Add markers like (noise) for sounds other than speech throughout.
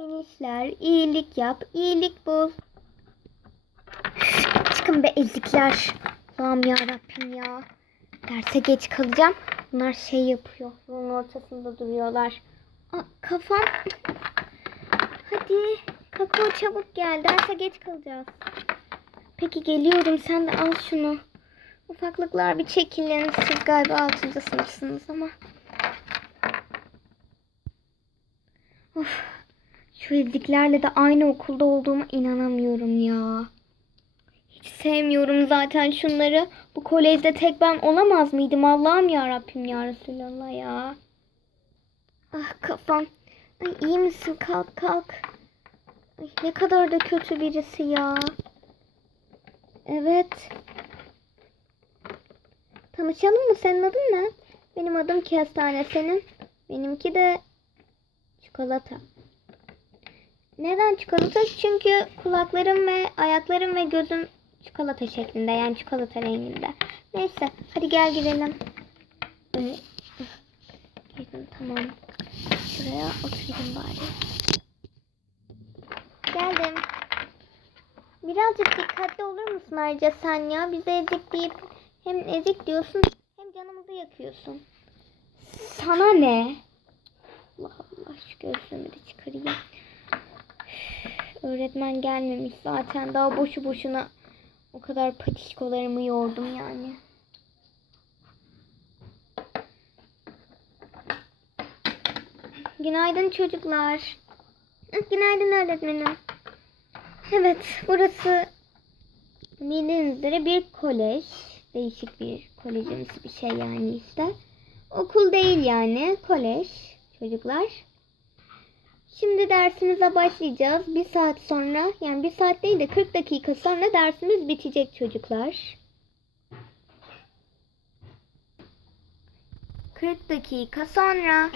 Minişler iyilik yap, iyilik bul. Çıkın be ezikler. Allah'ım ya Rabbim ya. Derse geç kalacağım. Bunlar şey yapıyor. Yolun ortasında duruyorlar. Aa, kafam. Hadi. Kakao çabuk gel. Derse geç kalacağız. Peki geliyorum. Sen de al şunu. Ufaklıklar bir çekilin. Siz galiba 6. sınıfsınız ama. Of. Şu eziklerle de aynı okulda olduğuma inanamıyorum ya. Hiç sevmiyorum zaten şunları. Bu kolejde tek ben olamaz mıydım? Allah'ım ya Rabbim ya Resulallah ya. Ah kafam. Ay iyi misin? Kalk kalk. Ay, ne kadar da kötü birisi ya. Evet. Tanışalım mı? Senin adın ne? Benim adım Kestane. Senin? Benimki de çikolata. Neden çikolata? Çünkü kulaklarım ve ayaklarım ve gözüm çikolata şeklinde yani çikolata renginde. Neyse hadi gel. Ee, Girdim tamam. Şuraya oturayım bari. Geldim. Birazcık dikkatli olur musun ayrıca sen ya? Bize ezik deyip hem ezik diyorsun hem canımızı yakıyorsun. Sana ne? Allah Allah şu gözlüğümü de çıkarayım. Öğretmen gelmemiş zaten. Daha boşu boşuna o kadar patişkolarımı yordum yani. Günaydın çocuklar. Ah, Günaydın öğretmenim. Evet, burası bildiğiniz üzere bir kolej. Değişik bir kolejimsi bir şey yani işte. Okul değil yani, kolej çocuklar. Şimdi dersimize başlayacağız. Bir saat sonra yani bir saat değil de 40 dakika sonra dersimiz bitecek çocuklar. 40 dakika sonra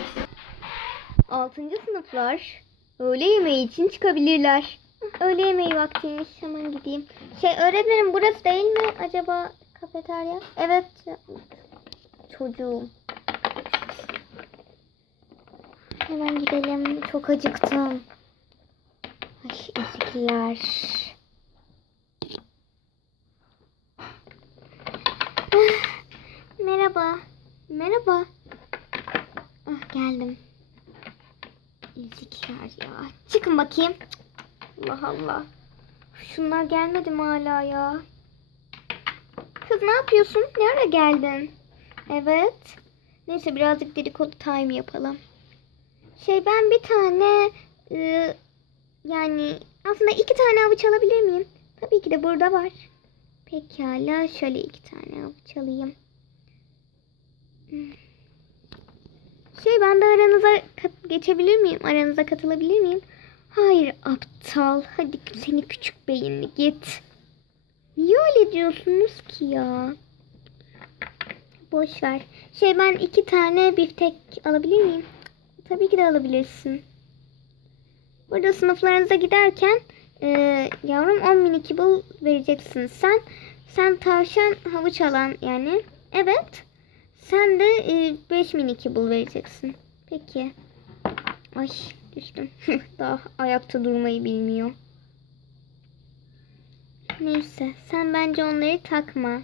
6. sınıflar öğle yemeği için çıkabilirler. Öğle yemeği vaktiymiş. Hemen gideyim. Şey öğretmenim burası değil mi acaba kafeterya? Evet. Çocuğum. Hemen gidelim. Çok acıktım. Ay. Ah, (sighs) Merhaba. Merhaba. Ah, geldim. Ezikler ya. Çıkın bakayım. Allah Allah. Şunlar gelmedi mi hala ya? Kız ne yapıyorsun? Ne ara geldin? Evet. Neyse birazcık dedikodu time yapalım. Şey ben bir tane e, yani aslında iki tane avuç alabilir miyim? Tabii ki de burada var. Pekala şöyle iki tane avuç alayım. Şey ben de aranıza geçebilir miyim? Aranıza katılabilir miyim? Hayır aptal. Hadi seni küçük beyinli git. Niye öyle diyorsunuz ki ya? Boş ver. Şey ben iki tane biftek alabilir miyim? Tabii ki de alabilirsin. Burada sınıflarınıza giderken e, yavrum 10 mini kibble vereceksin. Sen sen tavşan havuç alan yani. Evet. Sen de e, 5 mini kibble vereceksin. Peki. Ay düştüm. (laughs) Daha ayakta durmayı bilmiyor. Neyse sen bence onları takma.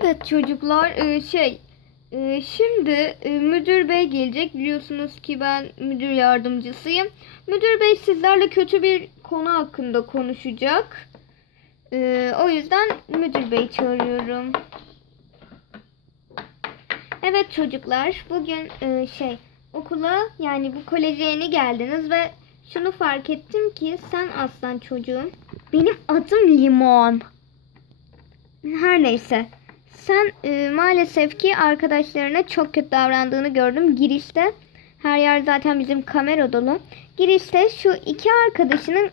Evet çocuklar e, şey e, şimdi e, müdür bey gelecek biliyorsunuz ki ben müdür yardımcısıyım. Müdür bey sizlerle kötü bir konu hakkında konuşacak. E, o yüzden müdür bey çağırıyorum. Evet çocuklar bugün e, şey okula yani bu koleje yeni geldiniz ve şunu fark ettim ki sen aslan çocuğum. Benim adım Limon. Her neyse. Sen e, maalesef ki arkadaşlarına çok kötü davrandığını gördüm girişte. Her yer zaten bizim kamera dolu. Girişte şu iki arkadaşının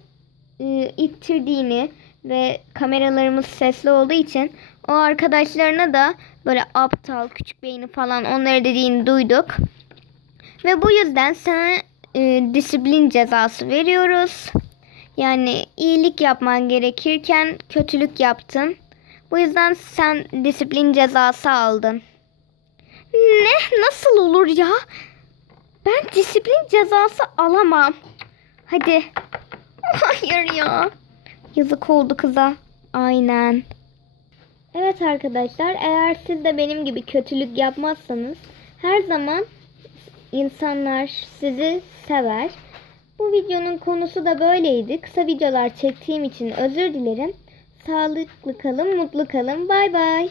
e, ittirdiğini ve kameralarımız sesli olduğu için o arkadaşlarına da böyle aptal, küçük beyni falan onları dediğini duyduk. Ve bu yüzden sana e, disiplin cezası veriyoruz. Yani iyilik yapman gerekirken kötülük yaptın. Bu yüzden sen disiplin cezası aldın. Ne? Nasıl olur ya? Ben disiplin cezası alamam. Hadi. (laughs) Hayır ya. Yazık oldu kıza. Aynen. Evet arkadaşlar eğer siz de benim gibi kötülük yapmazsanız her zaman insanlar sizi sever. Bu videonun konusu da böyleydi. Kısa videolar çektiğim için özür dilerim. Sağlıklı kalın, mutlu kalın. Bay bay.